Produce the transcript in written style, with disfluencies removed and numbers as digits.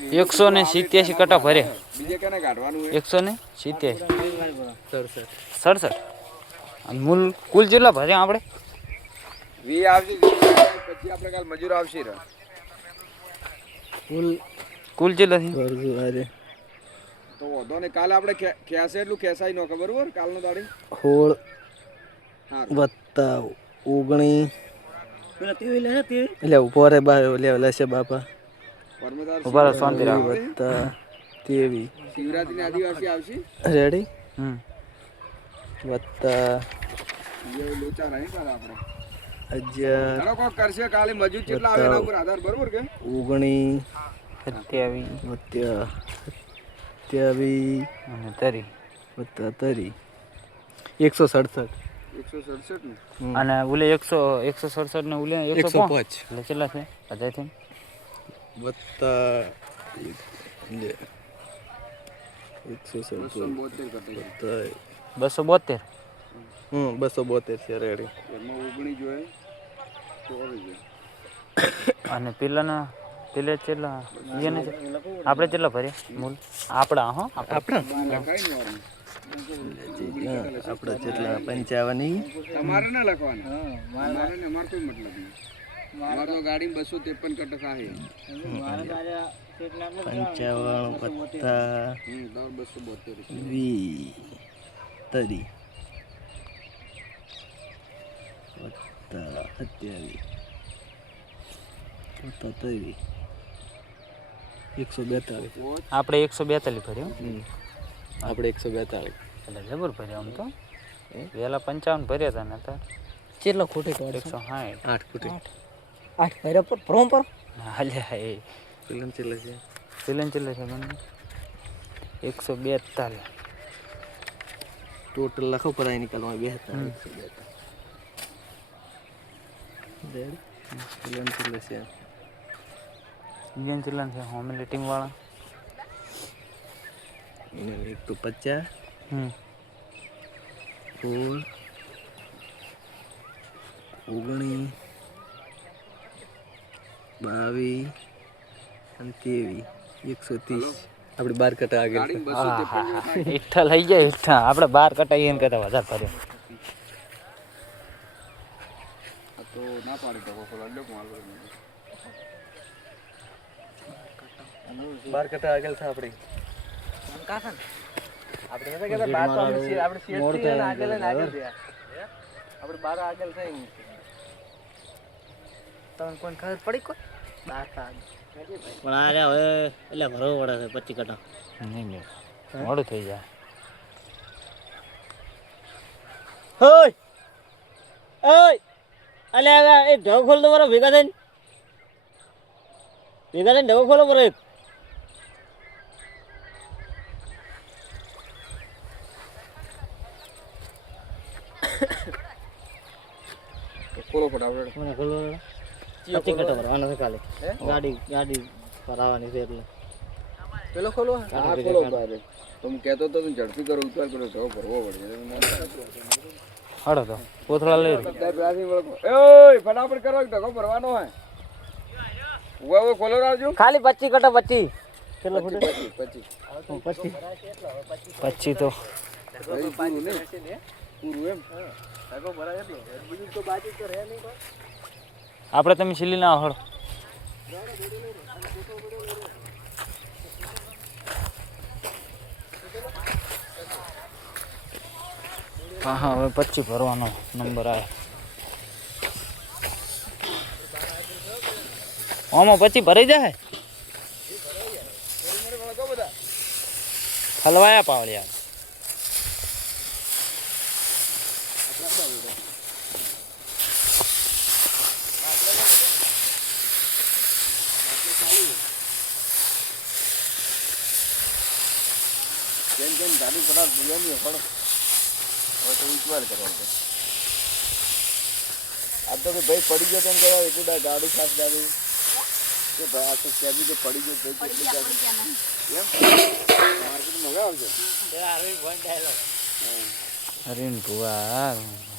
187 કટા ભરે. બીજે કેને કાઢવાનું 187 67 અને મૂલ કુલ જેટલા ભરે આપણે વી આવશે પછી આપણે કાલ મજૂર આવશે રે કુલ જેટલા અરે તો વધો ને કાલે આપણે ખેસે એટલું ખેસાઈ નો ખબર બરોબર કાલનો દાડી 16 વત્તા 19 એટલે ઉપર લેશે બાપા ઉભા શાંતિ રાખો વત્તા 23 શિવરાત્રી આદિવાસી આવશે રેડી વત્તા એ લોચા રહે કાલે આપણે 11 ઘણો કોક કરશે કાલે મજૂર કેટલા આવે એના ઉપર આધાર બરોબર કે 19 27 27 અને 30 વત્તા 30 167 167 અને ઓલે 167 ને ઓલે 105 એટલે કેટલા છે બધાથી વત્તા 272 272 છે રેડી એમાં 19 જોઈએ તો આવી જાય અને પેલાના પેલે કેટલા એને આપણે કેટલા ભર્યા મૂલ આપણા આપણા લખાઈ ને આપણા જેટલા 55 તમારે ના લખવાનું મારે ને અમાર કોઈ મતલબ નહીં મારો તો ગાડી 253 કટ થાય 55 વત્તા 272 30 વત્તા 27 વત્તા 30 142 આપણે 142 ભર્યો આપણે 142 એટલે જબર ભર્યો આમ તો વેલા 55 ભર્યા હતા ને તો કેટલો ખોટે 160 8 ફૂટી 8 ભર્યા પર ફ્રોમ પર હાલ્યા એ ચલન ચલે છે મને 142 ટોટલ લખો પર આઈ નીકળવા 2 ચલન ચલે છે ઇન્ડિયન ચલન છે હોમ રેટિંગ વાળા એને 150 4 19 22 અને 23 130 આપણે 12 કટા આગળ ગાડી 253 ઈઠા લઈ જાય ઈઠા આપણે 12 કટા એને કરતા વધારે ભર્યો આ તો ના પાડી તો કોલ લ્યો માલ 12 કટા આગળ છે આપણે કાકા આપણે નતા કહેતા 12 તો આપણે સીએટી ને આગળ ને આગળ ગયા આપણે 12 આગળ થઈ નહીં તમને કોઈ ખબર પડી કોઈ 12 પણ આ રે હવે એટલે ભરવો પડે છે 25 કટા નહીં મોડું થઈ જાય ઓય ઓય અલે આ એક ઢગ ખોલ દો મારો ભેગા થઈને ઢગ ખોલો મારો એક ખોલો ફટાફટ મને ખોલો 25 કટા ભરવાનો છે કાલે ગાડી ભરાવાની છે એટલે પેલો ખોલો હા ખોલો બારે તમે કહેતો તો ઝડપી કરો ઉતાર કરો તો ભરવો પડે હાડો તો કોથળા લઈ ઓય ફટાફટ કરો ધક્કો ભરવાનો હે ઓય ખોલો રાવજો ખાલી 25 કટા 25 કેટલા ફૂટે 25 તો પૂરું એમ ધક્કો ભરાય એટલે બીજું તો બાકી તો રહે નહીં આપણે તમે સિલી ના હળ હા હવે 25 ભરવાનો નંબર આવે આમાં 25 ભરાઈ જાય હલવાયા પાવળિયા જેમ ગાડી ફટાફટ બોલ્યો ફળ હવે તો વિશ્વાસ કરવાનો આ તો કે ભાઈ પડી ગયો તેમ કહેવાય એટલું ગાડી ખાસ ગાડી કે ભાઈ આ તો કેબી કે પડી ગયો ભાઈ કેટલી ગાડી એમ માર્કેટ મંગાવજો અરે ભુવા